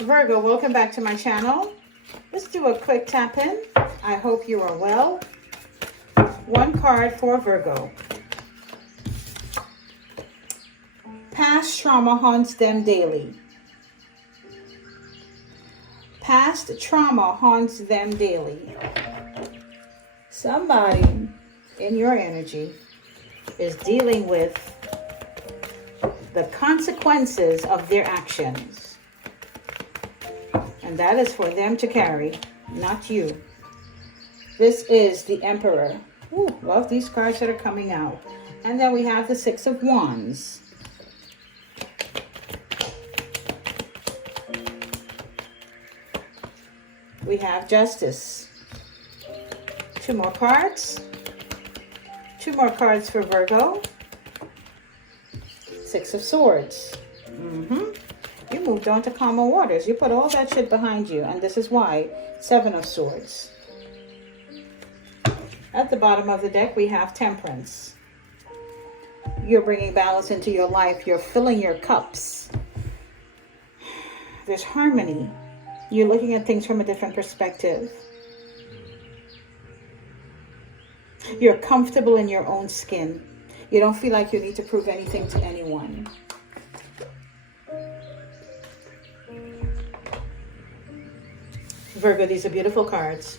Virgo, welcome back to my channel. Let's do a quick tap in. I hope you are well. One card for Virgo. Past trauma haunts them daily. Past trauma haunts them daily. Somebody in your energy is dealing with the consequences of their actions. And that is for them to carry, not you. This is the Emperor. Ooh, love these cards that are coming out. And then we have the Six of Wands. We have Justice. Two more cards. Two more cards for Virgo. Six of Swords. You moved on to calmer waters. You put all that shit behind you. And this is why. Seven of Swords. At the bottom of the deck, we have Temperance. You're bringing balance into your life. You're filling your cups. There's harmony. You're looking at things from a different perspective. You're comfortable in your own skin. You don't feel like you need to prove anything to anyone. Virgo, these are beautiful cards.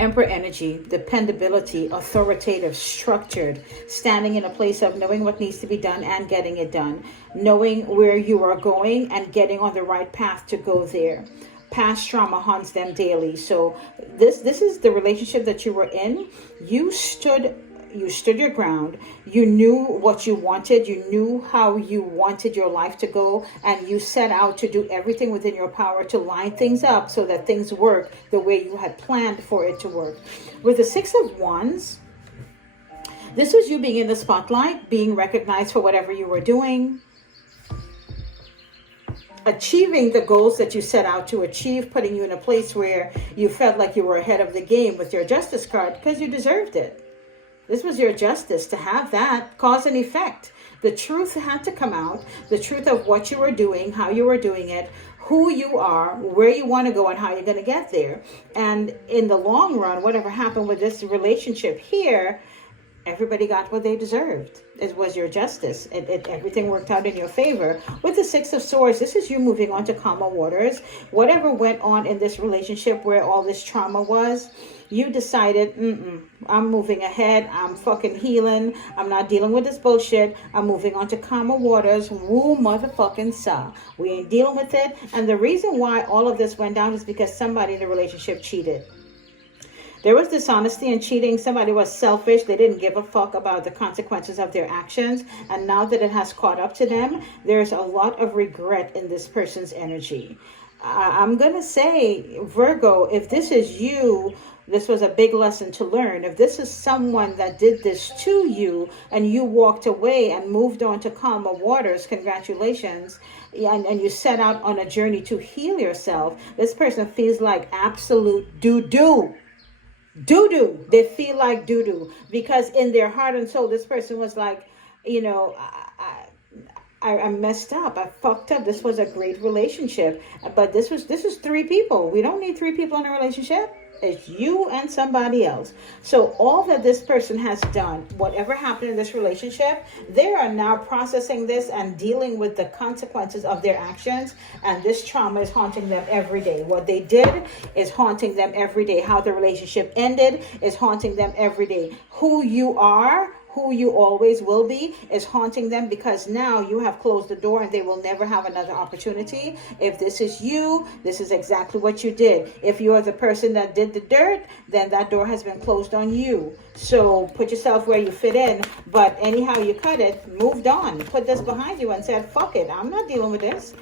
Emperor energy, dependability, authoritative, structured, standing in a place of knowing what needs to be done and getting it done, knowing where you are going and getting on the right path to go there. Past trauma haunts them daily. So this is the relationship that you were in. You stood your ground. You knew what you wanted. You knew how you wanted your life to go. And you set out to do everything within your power to line things up so that things work the way you had planned for it to work. With the Six of Wands, this was you being in the spotlight, being recognized for whatever you were doing, achieving the goals that you set out to achieve, putting you in a place where you felt like you were ahead of the game with your Justice card because you deserved it. This was your justice to have that cause and effect. The truth had to come out. The truth of what you were doing, how you were doing it, who you are, where you want to go, and how you're going to get there. And in the long run, whatever happened with this relationship here, everybody got what they deserved. It was your justice. Everything worked out in your favor. With the Six of Swords, this is you moving on to calmer waters. Whatever went on in this relationship where all this trauma was, you decided, I'm moving ahead. I'm fucking healing. I'm not dealing with this bullshit. I'm moving on to calmer waters. Woo motherfucking sa. We ain't dealing with it. And the reason why all of this went down is because somebody in the relationship cheated. There was dishonesty and cheating. Somebody was selfish. They didn't give a fuck about the consequences of their actions. And now that it has caught up to them, there's a lot of regret in this person's energy. I'm going to say, Virgo, if this is you, this was a big lesson to learn. If this is someone that did this to you and you walked away and moved on to calmer waters, congratulations. And you set out on a journey to heal yourself. This person feels like absolute doo-doo. Doo-doo. They feel like doo-doo because in their heart and soul, this person was like, I messed up. I fucked up. This was a great relationship. But this is three people. We don't need three people in a relationship. It's you and somebody else. So all that this person has done, whatever happened in this relationship, they are now processing this and dealing with the consequences of their actions. And this trauma is haunting them every day. What they did is haunting them every day. How the relationship ended is haunting them every day. Who you are, who you always will be, is haunting them because now you have closed the door and they will never have another opportunity. If this is you, this is exactly what you did. If you're the person that did the dirt, then that door has been closed on you. So put yourself where you fit in. But anyhow you cut it, moved on. Put this behind you and said, fuck it, I'm not dealing with this.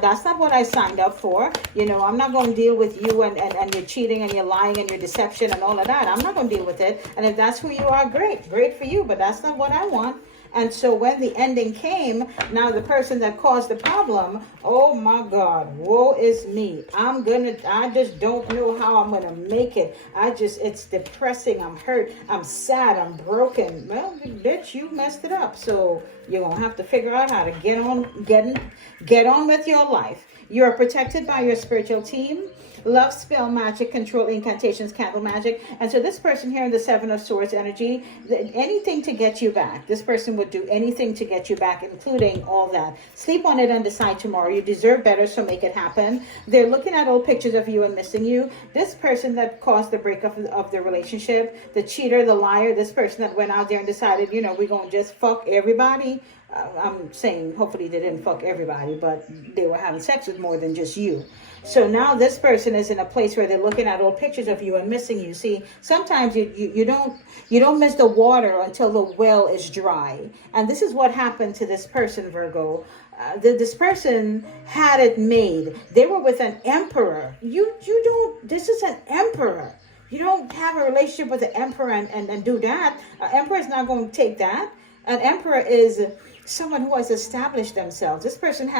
That's not what I signed up for. I'm not going to deal with you and your cheating and your lying and your deception and all of that. I'm not going to deal with it. And if that's who you are, great for you. But that's not what I want. And so when the ending came, now the person that caused the problem, oh my God, woe is me. I just don't know how I'm going to make it. It's depressing. I'm hurt. I'm sad. I'm broken. Well, bitch, you messed it up. So you're going to have to figure out how to get on with your life. You are protected by your spiritual team. Love, spell, magic, control, incantations, candle magic. And so this person here in the Seven of Swords energy, anything to get you back. This person would do anything to get you back, including all that. Sleep on it and decide tomorrow. You deserve better, so make it happen. They're looking at old pictures of you and missing you. This person that caused the breakup of the relationship, the cheater, the liar, this person that went out there and decided, we're going to just fuck everybody. I'm saying hopefully they didn't fuck everybody, but they were having sex with more than just you. So now this person is in a place where they're looking at old pictures of you and missing you. See, sometimes you don't miss the water until the well is dry. And this is what happened to this person, Virgo. This person had it made. They were with an emperor. You don't, this is an emperor. You don't have a relationship with the emperor and do that. An emperor is not going to take that. An emperor is someone who has established themselves. This person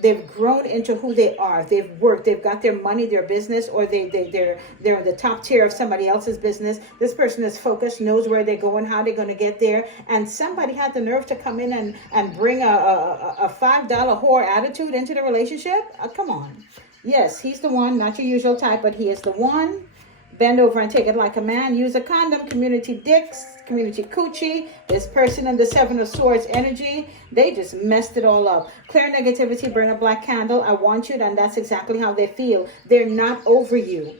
they've grown into who they are. They've worked. They've got their money, their business, or they're in the top tier of somebody else's business. This person is focused, knows where they're going, how they're going to get there. And somebody had the nerve to come in and bring a $5 whore attitude into the relationship. Come on. Yes, he's the one, not your usual type, but he is the one. Bend over and take it like a man. Use a condom. Community dicks. Community coochie. This person in the Seven of Swords energy, they just messed it all up. Clear negativity. Burn a black candle. I want you. And that's exactly how they feel. They're not over you.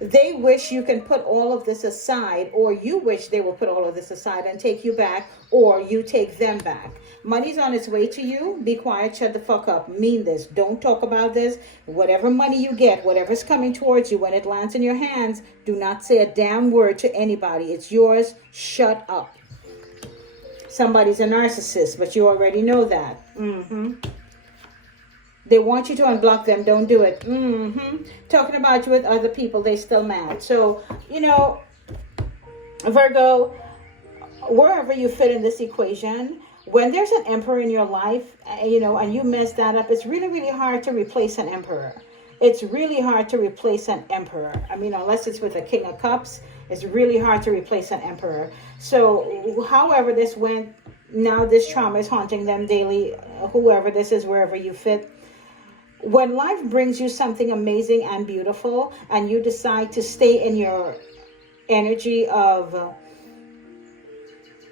They wish you can put all of this aside, or you wish they will put all of this aside and take you back, or you take them back. Money's on its way to you. Be quiet, shut the fuck up. Mean this. Don't talk about this. Whatever money you get, whatever's coming towards you, when it lands in your hands, do not say a damn word to anybody. It's yours. Shut up. Somebody's a narcissist, but you already know that. They want you to unblock them. Don't do it. Talking about you with other people, they still mad. So, Virgo, wherever you fit in this equation, when there's an emperor in your life, and you mess that up, it's really, really hard to replace an emperor. It's really hard to replace an emperor. I mean, unless it's with a King of Cups, it's really hard to replace an emperor. So, however this went, now this trauma is haunting them daily, whoever this is, wherever you fit. When life brings you something amazing and beautiful, and you decide to stay in your energy of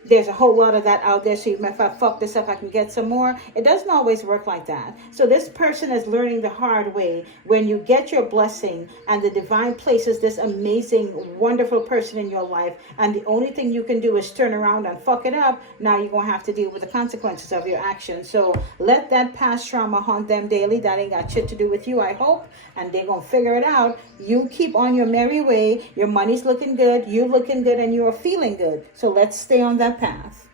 there's a whole lot of that out there, so even if I fuck this up, I can get some more. It doesn't always work like that. So this person is learning the hard way. When you get your blessing and the divine places this amazing, wonderful person in your life, and the only thing you can do is turn around and fuck it up, now you're going to have to deal with the consequences of your actions. So let that past trauma haunt them daily. That ain't got shit to do with you, I hope. And they're going to figure it out. You keep on your merry way. Your money's looking good. You're looking good, and you're feeling good. So let's stay on that path.